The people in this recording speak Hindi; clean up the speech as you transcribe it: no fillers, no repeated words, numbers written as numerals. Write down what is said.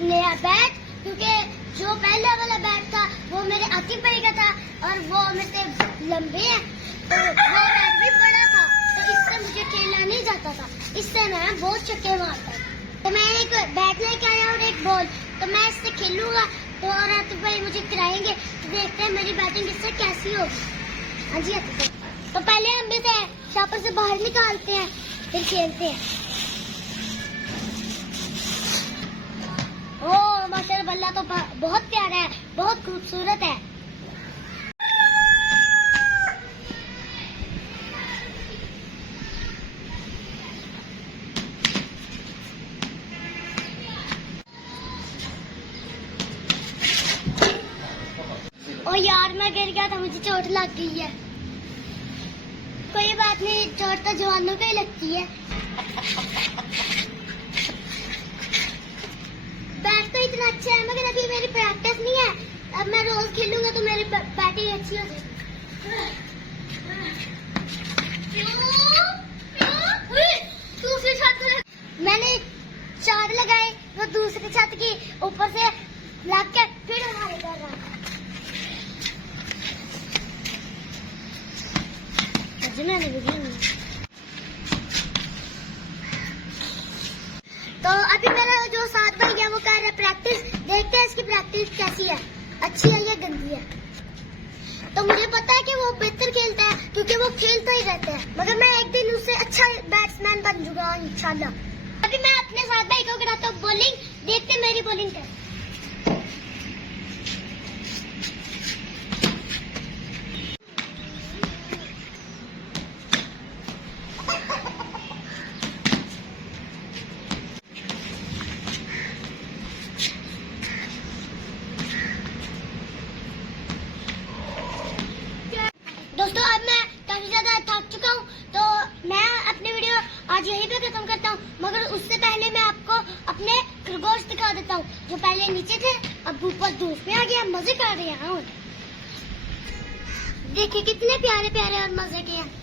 नया बैट, क्योंकि जो पहला वाला बैट था वो मेरे आकिब भाई का था और वो मेरे से लंबे हैं, तो वो बैट भी बड़ा था, तो इससे मुझे खेलना नहीं जाता था। इससे मैं बहुत छक्के मारता था। तो मैं एक बैट लेके आया और एक बॉल, तो मैं इससे खेलूंगा तो और आतिफ भाई मुझे कराएंगे, तो देखते हैं मेरी बैटिंग इससे कैसी होगी। हाँ जी आतिफ भाई, तो पहले हम इसे शॉपर से बाहर निकालते हैं, फिर खेलते हैं। ओ माशाल्लाह, बल्ला तो बहुत प्यारा है, बहुत खूबसूरत है। ओ यार, मैं गिर गया था, मुझे चोट लग गई है। कोई बात नहीं, चोट तो जवानों को ही लगती है। बैट तो इतना अच्छा है, मगर अभी मेरी प्रैक्टिस नहीं है। अब मैं रोज खेलूंगा तो मेरी बैटिंग अच्छी हो जाएगी। दूसरी छत मैंने 4 लगाए, वो दूसरी छत की ऊपर से लग के फिर हमारे घर रहा। तो अभी मेरा जो साथ भाई है वो कर रहा है प्रैक्टिस। देखते हैं इसकी प्रैक्टिस कैसी है, अच्छी है या गंदी है। तो मुझे पता है कि वो बेहतर खेलता है, क्योंकि वो खेलता ही रहता है, मगर मैं एक दिन उससे अच्छा बैट्समैन बन जाऊंगा इंशाल्लाह। अभी मैं अपने साथ भाई को कराता हूँ बॉलिंग, देखते हैं मेरी बॉलिंग कैसी। दोस्तों, अब मैं काफी ज्यादा थक चुका हूँ, तो मैं अपनी वीडियो आज यहीं पे खत्म करता हूँ। मगर उससे पहले मैं आपको अपने खरगोश दिखा देता हूँ, जो पहले नीचे थे अब ऊपर धूप में आ गया, मजे कर रहे हैं। देखिए कितने प्यारे प्यारे और मजे के हैं।